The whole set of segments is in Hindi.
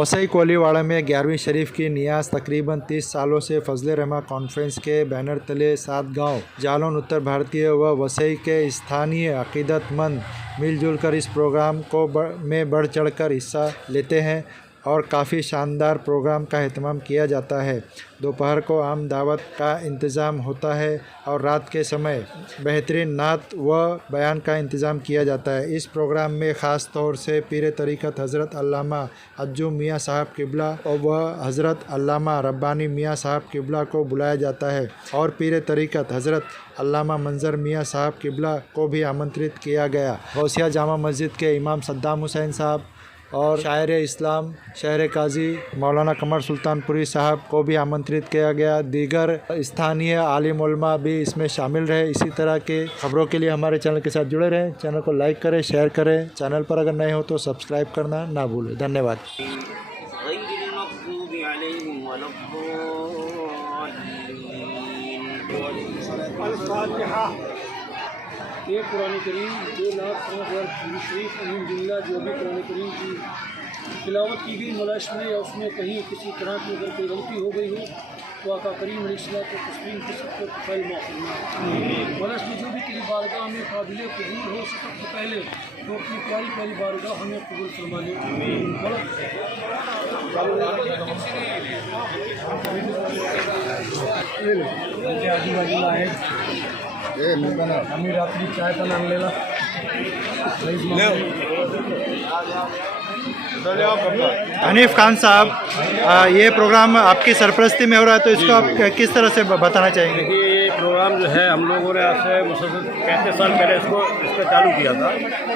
वसई कोलीवाड़ा में 11वीं शरीफ की नियाज तकरीबन 30 सालों से फजल रहमा कॉन्फ्रेंस के बैनर तले 7 गांव जालौन उत्तर भारतीय व वसई के स्थानीय अकीदतमंद मिलजुल कर इस प्रोग्राम को में बढ़ चढ़ कर हिस्सा लेते हैं और काफ़ी शानदार प्रोग्राम का एहतमाम किया जाता है। दोपहर को आम दावत का इंतज़ाम होता है और रात के समय बेहतरीन नात व बयान का इंतज़ाम किया जाता है। इस प्रोग्राम में ख़ास तौर से पीर तरीक़त हज़रत अल्लामा अज्जू मियाँ साहब किबला व हज़रत अल्लामा रब्बानी मियाँ साहब किबला को बुलाया जाता है और पीर तरीक़त हज़रत अल्लामा मंजर मियाँ साहब किबला को भी आमंत्रित किया गया। गौसिया जामा मस्जिद के इमाम सद्दाम हुसैन साहब और शायर इस्लाम शहर काजी मौलाना कमर सुल्तानपुरी साहब को भी आमंत्रित किया गया। दीगर स्थानीय आलिम उलमा भी इसमें शामिल रहे। इसी तरह के खबरों के लिए हमारे चैनल के साथ जुड़े रहें। चैनल को लाइक करें, शेयर करें। चैनल पर अगर नए हो तो सब्सक्राइब करना ना भूलें। धन्यवाद। एक कुरान करीम 2,05,000 शरीफ अलहम्दुलिल्लाह जो भी कुरान करीम की तिलावत की गई मलाश में या उसमें कहीं किसी तरह की अगर कोई गलती हो गई हो तो आका करीम अलैहिस्सलाम को तस्लीम कर सकते फ़ैल माफ़रना मलाश में जो भी तेरी बारगाह में काबिल कबूल हो सबसे पहले तो अपनी प्यारी प्यारी बारगाह हमें कबूल फरमा ले। आजू बाजू आए हमें रात्रि चाय का नाम लेना हनीफ खान साहब, ये प्रोग्राम आपकी सरपरस्ती में हो रहा है तो इसको आप किस तरह से बताना चाहेंगे? ये प्रोग्राम जो है हम लोगों ने आज से मुसलसल 35 साल पहले इसका चालू किया था।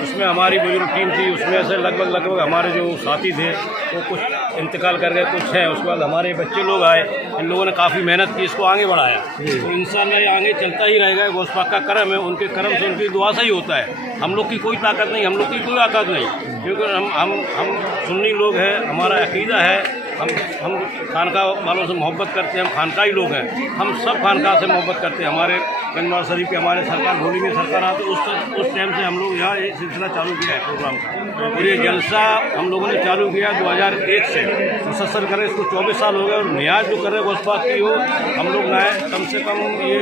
उसमें हमारी बुजुर्ग टीम थी, उसमें से लगभग हमारे जो साथी थे वो कुछ इंतकाल कर गए, कुछ हैं। उसके बाद हमारे बच्चे लोग आए, इन लोगों ने काफ़ी मेहनत की, इसको आगे बढ़ाया। तो इंशाअल्लाह ये आगे चलता ही रहेगा। गौस पाक का करम है, उनके करम से उनकी दुआ से ही होता है। हम लोग की कोई ताकत नहीं, हम लोग की कोई ताकत नहीं, क्योंकि हम सुन्नी लोग हैं, हमारा अकीदा है। हम खानका वालों से मोहब्बत करते हैं, हम खानका ही लोग हैं। हम सब खानका से मोहब्बत करते हैं। हमारे गंजवार शरीफ के हमारे सरकार भोली में सरकार आते उस टाइम से हम लोग यहाँ एक सिलसिला चालू किया है प्रोग्राम का। और ये जलसा हम लोगों ने चालू किया 2001 से मुसलसल करें, इसको 24 साल हो गए। और नियाज जो कर रहे गौस पाक की हो हम लोग नए कम से कम ये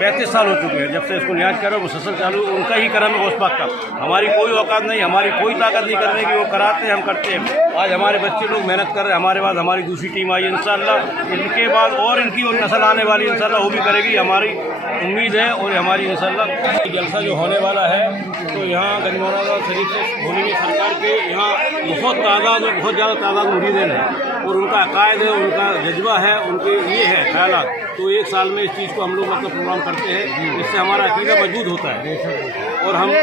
35 साल हो चुके हैं जब से इसको नियाज कर रहे मुसलसल चालू। उनका ही करम है गौस पाक का, हमारी कोई औकात नहीं, हमारी कोई ताकत नहीं करने की। वो कराते हैं, हम करते हैं। आज हमारे बच्चे लोग मेहनत कर रहे हैं, हमारे बाद हमारी दूसरी टीम आई इंशाअल्लाह। इनके बाद और इनकी और नस्ल आने वाली इंशाअल्लाह वो भी करेगी, हमारी उम्मीद है। और हमारी इंशाअल्लाह जलसा जो होने वाला है तो यहाँ गंजवाड़ा शरीफ से भोली में सरकार के यहाँ बहुत तादाद और बहुत ज़्यादा तादाद मुरीदीन है और उनका अकायद है, उनका जज्बा है, उनके ये है ख्यालात। तो एक साल में इस चीज़ को हम लोग मतलब प्रोग्राम करते हैं, इससे हमारा अकीदा मजबूत होता है। और हम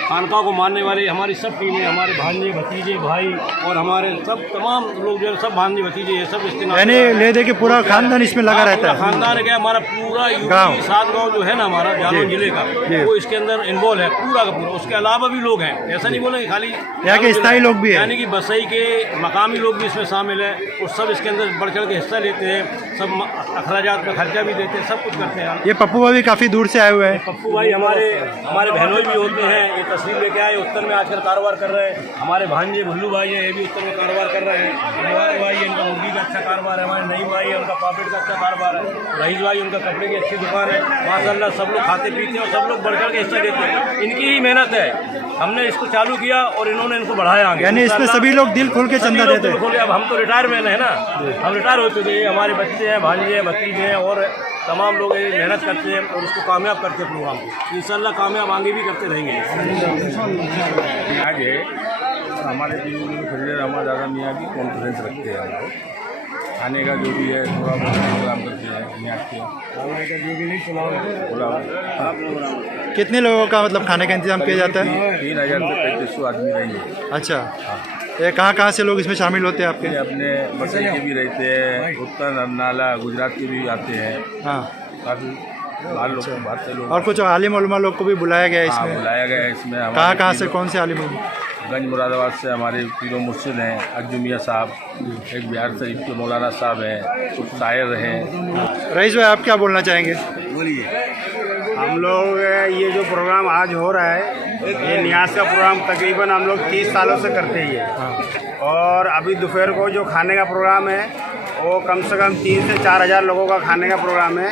खानका को मानने वाले हमारी सब टीमें, हमारे भांजे भतीजे भाई और हमारे सब तमाम लोग जो है सब भांजे भतीजे ये सब इस्तेमाल, यानी ले दे के पूरा खानदान इसमें लगा रहता है। खानदान है क्या, हमारा पूरा यूपी 7 गाँव जो है ना हमारा जालौन जिले का, वो इसके अंदर इन्वॉल्व है पूरा का पूरा। उसके अलावा भी लोग हैं, ऐसा नहीं बोलेंगे खाली यहाँ के स्थायी लोग भी हैं, यानी कि बसई के मकामी लोग भी इसमें शामिल है और सब इसके अंदर बढ़ चढ़ के हिस्सा लेते हैं। सब अखराजात में खर्चा भी देते हैं, सब कुछ करते हैं। ये पप्पू भाई काफ़ी दूर से आए हुए हैं। पप्पू भाई हमारे बहनोई भी होते हैं, ये तस्वीर लेके आए, उत्तर में आजकल कारोबार कर रहे हैं। हमारे भांजे भुल्लू भाई हैं, ये भी उत्तर में कारोबार कर रहे हैं। हमारे भाई इनका मुर्गी का अच्छा कारोबार है, हमारे नईम भाई है उनका पापड़ का अच्छा कारोबार है, रईस भाई उनका कपड़े की अच्छी दुकान है। माशाअल्लाह सब लोग खाते पीते हैं और सब लोग बढ़ चढ़ के हिस्सा देते हैं। इनकी ही मेहनत है, हमने इसको चालू किया और इन्होंने इनको बढ़ाया आगे। यानी इसमें सभी लोग दिल खोल के चंदा देते हैं। अब हम तो रिटायरमेंट है ना, हम रिटायर हो चुके हैं, हमारे बच्चे हैं, भांजे हैं, भतीजे हैं और तमाम लोग मेहनत करते हैं और इसको कामयाब करते हैं प्रोग्राम को। इंशाअल्लाह कामयाब आगे भी करते रहेंगे। आज है हमारे फजल रहमा दादा मियाँ की कॉन्फ्रेंस रखते हैं हम लोग। खाने का जो भी है थोड़ा बहुत इंतजाम करते हैं नियाज के, खाने का जो भी नहीं पुलाव। कितने लोगों का मतलब खाने का इंतजाम किया जाता है? 3000 से 3500 आदमी रहेंगे। अच्छा, ये कहाँ से लोग इसमें शामिल होते हैं आपके? अपने बसई के भी रहते हैं, उत्तर नाला गुजरात के भी आते हैं। हाँ, काफ़ी बाहर लोग, बाहर से लोग और कुछ आलिम उलमा लोग को भी बुलाया गया है इसमें? बुलाया गया है इसमें। कहाँ से, कौन से आलिम उलमा? गंज मुरादाबाद से हमारे पीरो मुर्शिद हैं अज्जू मियाँ साहब, एक बिहार शरीफ के मौलाना साहब हैं, कुछ शायर हैं। रईस भाई आप क्या बोलना चाहेंगे? बोलिए। हम लोग ये जो प्रोग्राम आज हो रहा है ये न्यास का प्रोग्राम तकरीबन हम लोग 30 सालों से करते ही है। और अभी दोपहर को जो खाने का प्रोग्राम है वो कम से कम 3 से 4 हज़ार लोगों का खाने का प्रोग्राम है।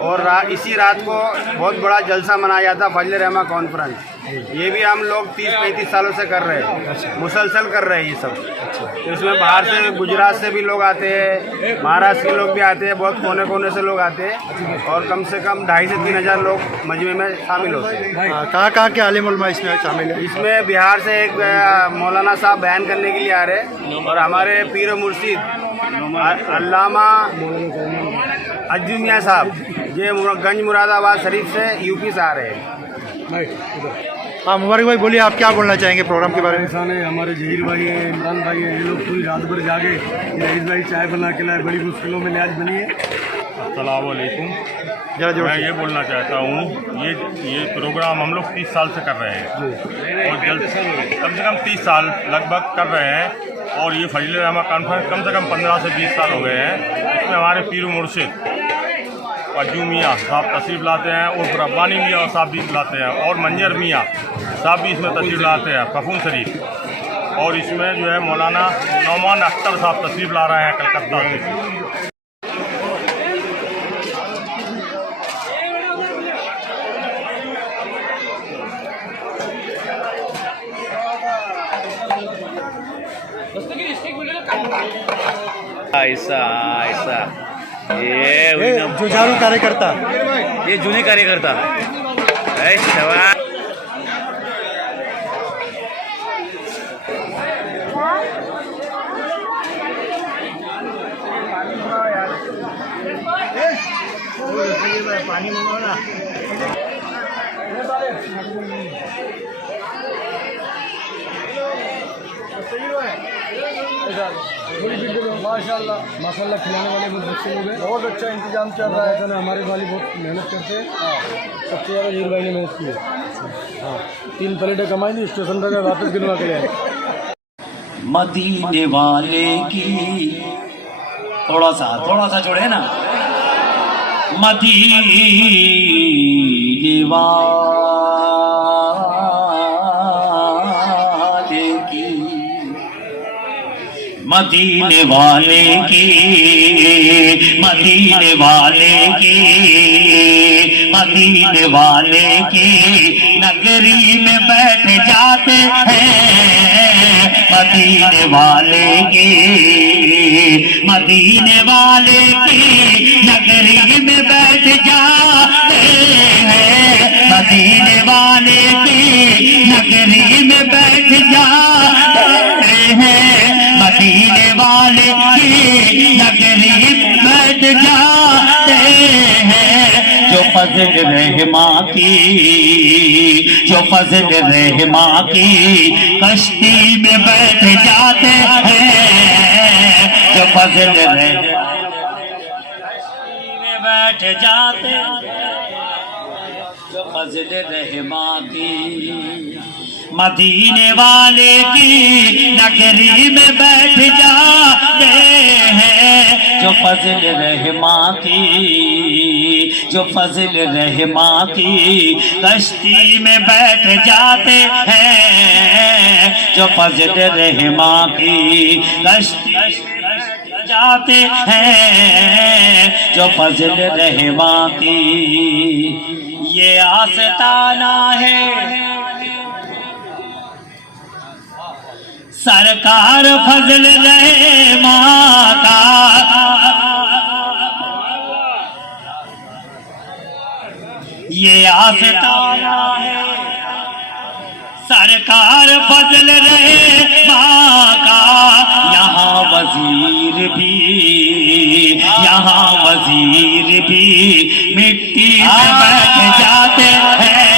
और इसी रात को बहुत बड़ा जलसा मनाया जाता है, फजल रहमा कॉन्फ्रेंस। ये भी हम लोग 30-35 सालों से कर रहे हैं, मुसलसल कर रहे हैं ये सब। तो इसमें बाहर से, गुजरात से भी लोग आते हैं, महाराष्ट्र के लोग भी आते हैं, बहुत कोने कोने से लोग आते हैं। और कम से कम 2,500 से 3,000 लोग मजमे में शामिल होते हैं। कहाँ के आलिम उलमा इसमें शामिल है? इसमें बिहार से एक मौलाना साहब बयान करने के लिए आ रहे हैं, और हमारे पीर मुर्शिद अल्लामा अज्जू मियाँ साहब ये गंज मुरादाबाद शरीफ से यूपी से आ रहे हैं। हाँ, मुबारक भाई बोलिए, आप क्या बोलना चाहेंगे प्रोग्राम के बारे में? इंसान है, हमारे जहीर भाई हैं, इमरान भाई हैं, ये लोग पूरी रात भर जागे, रईस भाई चाय बना के लाए, बड़ी मुश्किलों में आज बनी है। अस्सलाम वालेकुम। जरा जोर मैं से। ये बोलना चाहता हूँ, ये प्रोग्राम हम लोग 30 साल से कर रहे हैं, और कम से कम 30 साल लगभग कर रहे हैं। और ये फजल रहमा कॉन्फ्रेंस कम से कम 15 से 20 साल हो गए हैं। इसमें हमारे पीर मुर्शिद अज्जू मियाँ साहब तशरीफ़ लाते हैं, और रब्बानी मियाँ साहब भी लाते हैं, और मंजर मियाँ साहब भी इसमें तशरीफ़ लाते हैं, फफून शरीफ। और इसमें जो है मौलाना नौमान अख्तर साहब तशरीफ़ ला रहे हैं कलकत्ता से। ऐसा ऐसा ये जुझारू कार्यकर्ता। ये जुने कार्यकर्ता ऐ शवा। पानी मंगाओ ना। माशाल्लाह खिलाने वाले बहुत बच्चे लोग हैं, बहुत अच्छा इंतजाम चल रहा है ना। हमारे वाली बहुत मेहनत करते हैं, सबसे ज़्यादा जहीर भाई ने मेहनत की है। हाँ, 3 प्लेटें कमाई थी, स्टेशन पर गए, वापस गिनवा के लाए। मदीने वाले की थोड़ा सा जोड़े ना, मदीने मदीने वाले की, मदीने वाले की, मदीने वाले की नगरी में बैठ जाते हैं। मदीने वाले की, मदीने वाले की नगरी में बैठ जाते हैं। मदीने वाले की नगरी में बैठ जाते हैं। मदीने वाले की नगरी बैठ जाते हैं। जो फजल रहमा की, जो फजल रहमा की कश्ती में बैठ जाते हैं। जो फजल रहमा में बैठ जाते हैं। जो फजल रहमा की मदीने वाले की नगरी में बैठ जाते हैं। जो फजल रहमा की, जो फजल रहमा की कश्ती में बैठ जाते हैं। जो फजल रहमा की कश्ती में बैठ जाते हैं। जो फजल रहमा की ये आस्ताना है सरकार फजल रहमा का। ये आस्ताना है सरकार फजल रहमा का। यहाँ वजीर भी, यहाँ वजीर भी मिट्टी में बैठ जाते हैं।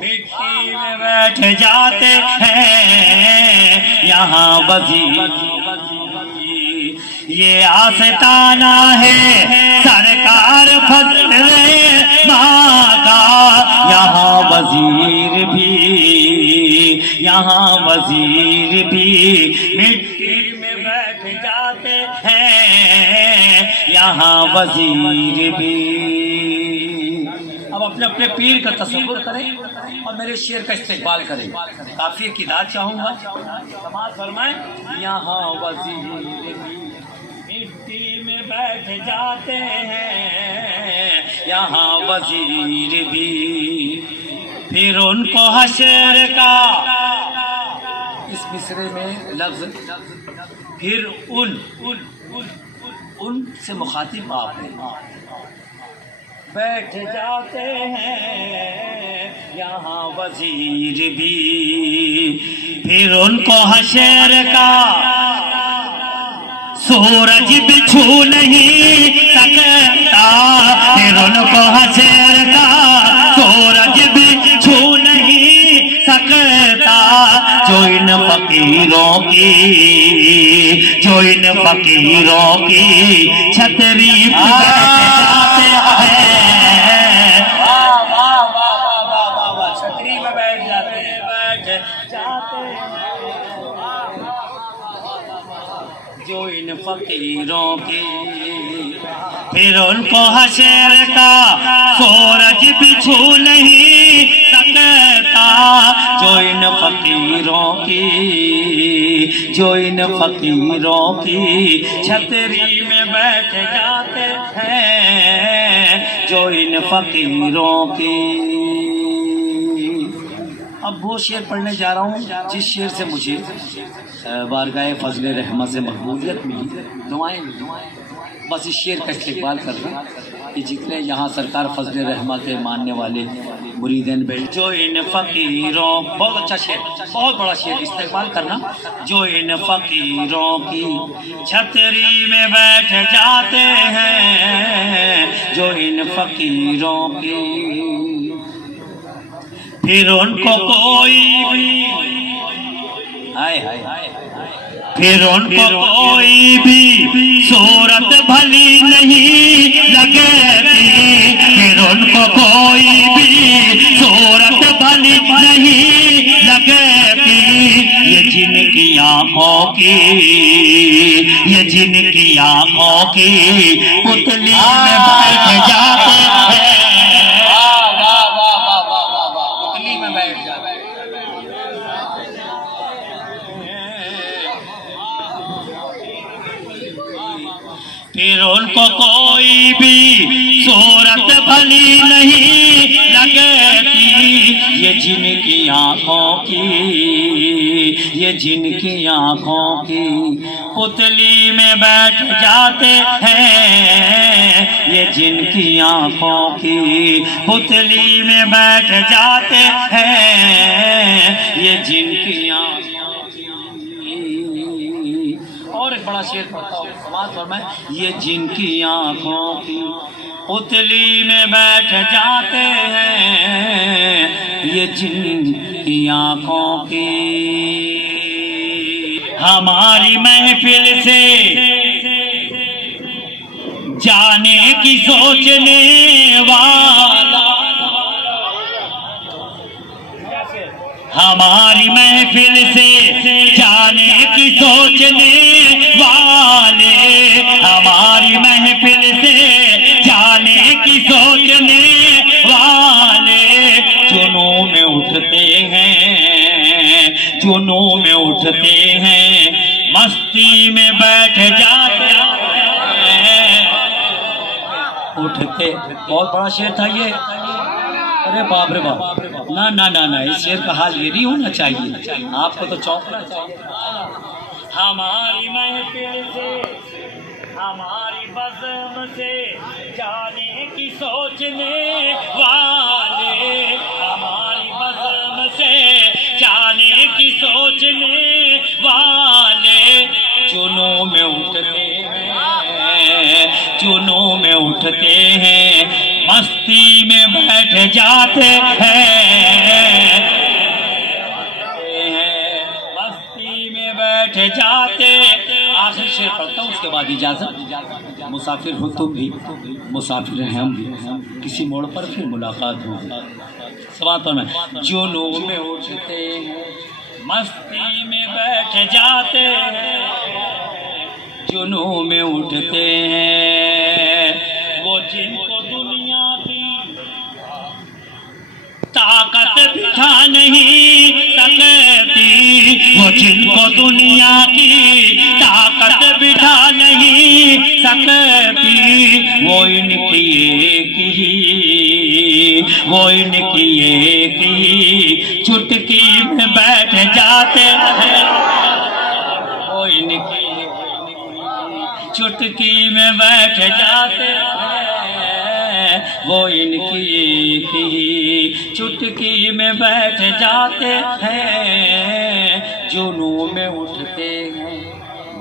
मिट्टी में बैठ जाते हैं। यहाँ वजीर, ये आस्ताना है सरकार फजल रहमा का। यहाँ वजीर भी, यहाँ वजीर भी मिट्टी में बैठ जाते हैं। यहाँ वजीर भी। अब अपने अपने अपने पीर का तसव्वुर करें और मेरे शेर का इस्तेक़बाल करें। काफ़ी की दाद चाहूँगा। समाज फरमाएं, यहाँ वज़ीर मिट्टी में बैठ जाते हैं, यहाँ वज़ीर भी फिर उनको हशर का, इस मिसरे में लफ्ज़ फिर उन से मुखातिब आप हैं, बैठ जाते हैं यहाँ वज़ीर भी फिर उनको हशर का, सूरज भी छू नहीं सकता फिर उनको हशर का, सूरज भी छू नहीं सकता जो इन फकीरों की छतरी पे बैठ जाते हैं। छतरी में बैठ जाते हैं, जो इन फकीरों की फिर उनको हशर का, सूरज भी छू नहीं सकता जो इन फकीरों की छतरी में बैठ जाते हैं, जो इन फकीरों की। अब वो शेर पढ़ने जा रहा हूँ जिस शेर से मुझे बारगाह फजल रहमा से मकबूलियत मिली। दुआएं बस इस शेर का इस्तेक़बाल करना कि जितने यहाँ सरकार फजल रहमा के मानने वाले मुरीदन बैठ, जो इन फ़कीरों, बहुत अच्छा शेर, बहुत बड़ा शेर, इस्तेक़बाल करना। जो इन फ़कीरों की छतरी में बैठ जाते हैं, जो इन फ़कीरों की फिर उनको कोई भी फिर उनको कोई भी सूरत भली नहीं लगती, फिर उनको कोई भी सूरत भली नहीं लगती, ये जिनकी आँखों की पुतली में बैठ जाते हैं, पुतली में बैठ जाते हैं। फिर उनको कोई भी सूरत भली नहीं लगती, ये जिनकी आँखों की पुतली में बैठ जाते हैं, ये जिनकी आँखों की पुतली में बैठ जाते हैं, ये जिनकी आँखों की। और एक बड़ा शेर पढ़ता हूँ, समाज फरमाए, ये जिनकी आँखों की पुतली में बैठ जाते हैं, ये जिनकी आँखों की हमारी महफिल से जाने की सोचने वाला, हमारी महफिल से जाने की सोचने वाले, हमारी महफिल से जाने की सोचने वाले, जुनूं में उठते हैं, मस्ती में बैठ जाते हैं, उठते। बहुत बड़ा शेर था ये। अरे बाप रे बाप, ना ना ना ना, इस शेर का हाल ये नहीं होना चाहिए, आपको तो चौंकना चाहिए। हमारी महफिल से, हमारी बज़म से जाने की सोचने वाले, हमारी बज़म से जाने की सोचने वाले, जुनूं में उठते हैं, मस्ती में बैठ जाते हैं, मस्ती में बैठ जाते। आखिर शेर पढ़ता हूँ, उसके बाद इजाज़त। मुसाफिर हो तुम भी, मुसाफिर हैं हम भी, किसी मोड़ पर फिर मुलाकात होगी। समात में जुनूं में उठते हैं, मस्ती में बैठ जाते हैं, जुनूं में उठते हैं, वो जिनको दुनिया की ताकत बिठा नहीं सकती वो जिनको दुनिया की ताकत बिठा नहीं सकती, वो इनकी एक ही, वो इनकी एक ही चुटकी में बैठ जाते हैं, वो इनकी चुटकी में बैठ जाते हैं, वो इनकी एक ही चुटकी में बैठ जाते हैं, जुनून में उठते हैं,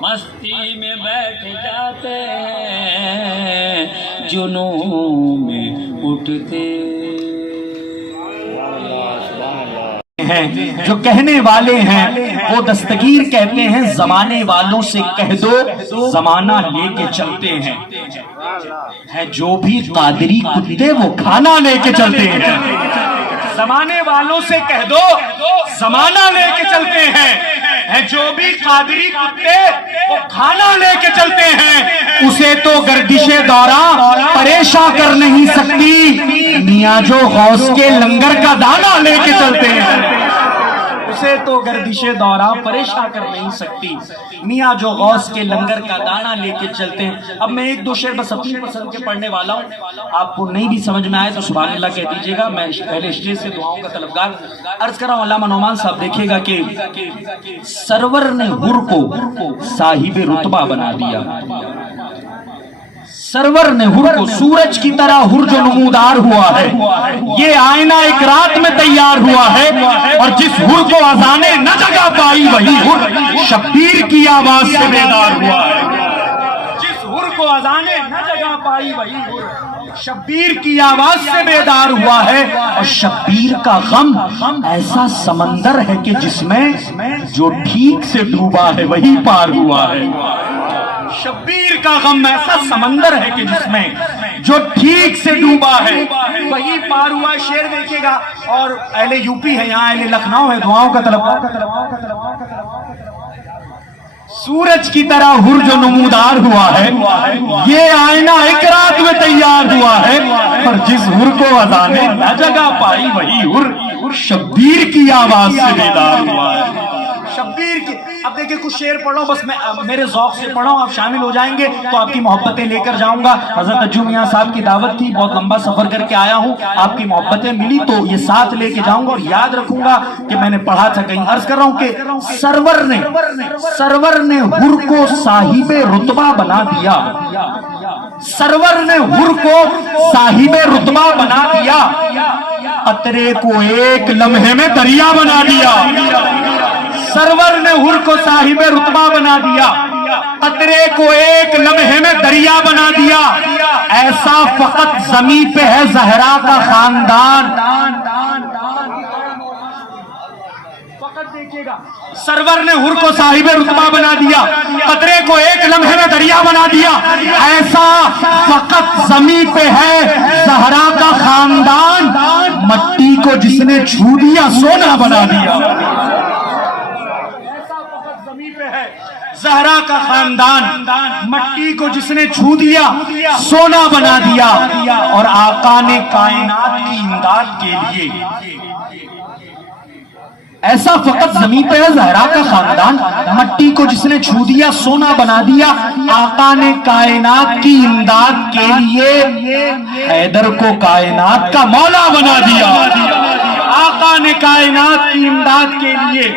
मस्ती में बैठ जाते हैं, जुनून में उठते हैं। जो कहने वाले हैं वो दस्तगीर कहते हैं, जमाने वालों से कह दो जमाना लेके चलते हैं, है जो भी कादरी कुत्ते वो खाना लेके चलते हैं। जमाने वालों से कह दो जमाना लेके चलते हैं, है जो भी कादरी कुत्ते वो खाना लेके चलते हैं, उसे तो गर्दिशे दौरा परेशान कर नहीं सकती, मियां जो गौस के लंगर का दाना लेके चलते हैं, उसे तो गर्दिशे दौरा परेशान कर नहीं सकती, मियां जो गौस के लंगर का दाना लेके चलते हैं। अब मैं एक दो शेर बस अपनी पसंद के पढ़ने वाला हूँ, आपको नहीं भी समझ में आए तो सुभान अल्लाह कह दीजिएगा। मैं पहले स्टेज से दुआओं का तलबगार अर्ज कर रहा हूँ। अल्लामा नौमान साहब देखिएगा कि सरवर ने हुर को साहिब रुतबा बना दिया, सरवर ने हुर को सूरज की तरह हुर जो नमूदार हुआ है, ये आईना एक रात में तैयार हुआ है, और जिस हुर को अजाने न जगा पाई वही हुर शब्बीर की आवाज से बेदार हुआ है, जिस हुर को अजाने न जगा पाई वही हुर शब्बीर की आवाज से बेदार हुआ है। और शब्बीर का गम ऐसा समंदर है कि जिसमें जो ठीक से डूबा है वही पार हुआ है। शब्बीर का गम ऐसा समंदर है कि जिसमें जो ठीक से डूबा है वही पार हुआ। शेर देखिएगा, और अहले यूपी है यहाँ, अहले लखनऊ है, दुआओं का तलब। सूरज की तरह हुर जो नमूदार हुआ है, ये आईना एक रात में तैयार हुआ है, और जिस हुर को अजाने न जगा पाई वही हुर शब्बीर की आवाज से बेदार हुआ है। शब्बीर की, अब देखिए कुछ शेर पढ़ो, बस मैं मेरे ज़ौक़ से पढ़ो, आप शामिल हो जाएंगे तो आपकी मोहब्बतें लेकर जाऊंगा। हजरत अज्जू मियां साहब की दावत थी, बहुत लंबा सफर करके आया हूं, आपकी मोहब्बतें मिली तो ये साथ लेके जाऊंगा और याद रखूंगा कि मैंने पढ़ा था कहीं। अर्ज कर रहा हूं कि सरवर ने हुर को साहिबे रुतबा बना दिया, सरवर ने हुर को साहिबे रुतबा बना दिया, कतरे को एक लम्हे में दरिया बना दिया। सरवर ने हुर को साहिबे रुतबा बना दिया, कतरे को एक लम्हे में दरिया बना दिया, ऐसा फकत जमी पे है जहरा का खानदान। फकत देखिएगा, सरवर ने हुर को साहिबे रुतबा बना दिया, कतरे को एक लम्हे में दरिया बना दिया, ऐसा फकत जमी पे है जहरा का खानदान, मट्टी को जिसने छू दिया सोना बना दिया। ज़हरा का खानदान, मट्टी को जिसने छू दिया सोना बना दिया। और आका ने कायनात की इमदाद के लिए, ऐसा फकत जमीन पे है ज़हरा का खानदान, मट्टी को जिसने छू दिया सोना बना दिया। आका ने कायनात की इमदाद के लिए हैदर को कायनात का मौला बना दिया। आका ने कायनात की इमदाद के लिए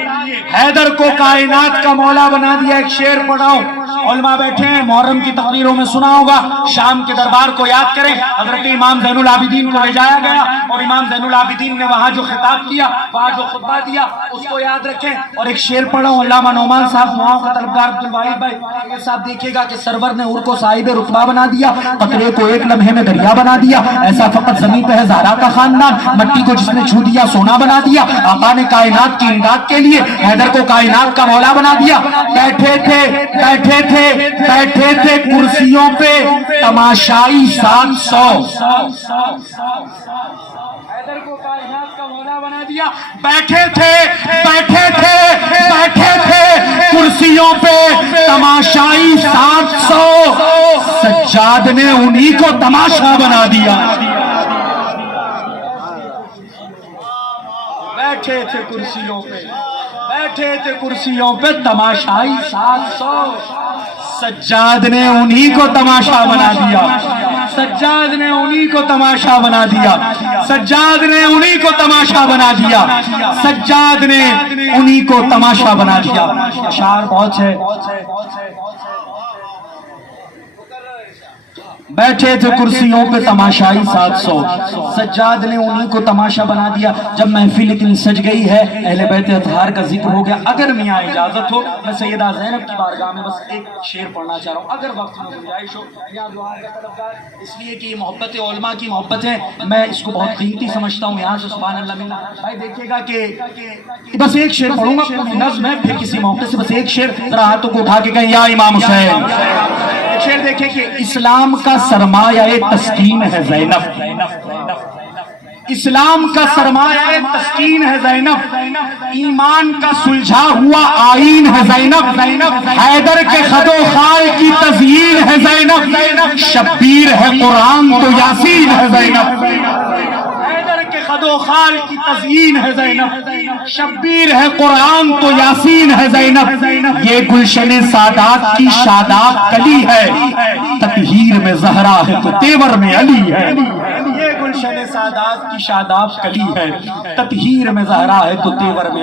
हैदर को कायनात का मौला बना दिया। एक शेर पढ़ाऊं, उलमा बैठे हैं, मुहर्रम की तकरीरों में सुना होगा, शाम के दरबार को याद करें, हजरत इमाम ज़ैनुल आबिदीन को ले जाया गया और इमाम ज़ैनुल आबिदीन ने वहां जो खिताब किया, वहां जो खुतबा दिया, उसको याद रखें। और एक शेर पढ़ाऊं, अल्लामा नौमान साहब, दुआओं का तलबगार अब्दुल वाहिद भाई साहब, देखिएगा कि सरवर ने हुर को साहिबे रुतबा बना दिया, कतरे को एक लम्हे में दरिया बना दिया, ऐसा फकत जमीन पे है ज़हरा का खानदान, मट्टी को जिसने छू दिया सोना बना दिया। आका ने कायनात की इमदाद के लिए हैदर को कायनात का मौला बना दिया। बैठे थे कुर्सियों पे तमाशाई 700, हैदर को कायनात का मौला बना दिया। बैठे थे कुर्सियों पे तमाशाई 700, सज्जाद ने उन्हीं को तमाशा बना दिया। बैठे थे कुर्सियों पे, बैठे थे कुर्सियों पे तमाशाई 700। सज्जाद ने उन्हीं को तमाशा बना दिया, सज्जाद ने उन्हीं को तमाशा बना दिया, सज्जाद ने उन्हीं को तमाशा बना दिया, सज्जाद ने उन्हीं को तमाशा बना दिया। अशार बहुत है। बैठे थे कुर्सियों पे तमाशाई 700, सज्जाद ने उन्हीं को तमाशा बना दिया। जब महफिल इतनी सज गई है, अहले बैत अतहार का जिक्र हो गया, अगर मियाँ इजाजत हो मैं सैयदा ज़ैनब की बारगाह में बस एक शेर पढ़ना चाह रहा हूँ, अगर वक्त में गुंजाइश हो। यहाँ दुआ का तलबगार, इसलिए कि ये मोहब्बत उलमा की मोहब्बत है, मैं इसको बहुत कीमती समझता हूँ। यहाँ से सुभान अल्लाह मिलना। भाई देखिएगा कि बस एक शेर पढ़ूंगा, नज़्म है, फिर किसी मौके से बस एक शेर जरा हाथों को उठा के कहें या इमाम हुसैन। शेर देखे कि इस्लाम का सरमाया तस्कीन है ज़ैनब, इस्लाम का सरमाया तस्कीन है ज़ैनब, ईमान का सुलझा हुआ आईन है ज़ैनब, हैदर के खदो खाल की तज़यीन है ज़ैनब, शब्बीर है कुरान तो यासीन है ज़ैनब, हैदर के खदो खाल की तज़यीन है ज़ैनब, शब्बीर है कुरान तो यासीन है ज़ैनब, ये गुलशन सादात की शादाब कली है, ततहीर में ज़हरा है तो तेवर में अली है। ये गुलशन सादात की शादाब कली है, ततहीर में ज़हरा है तो तेवर में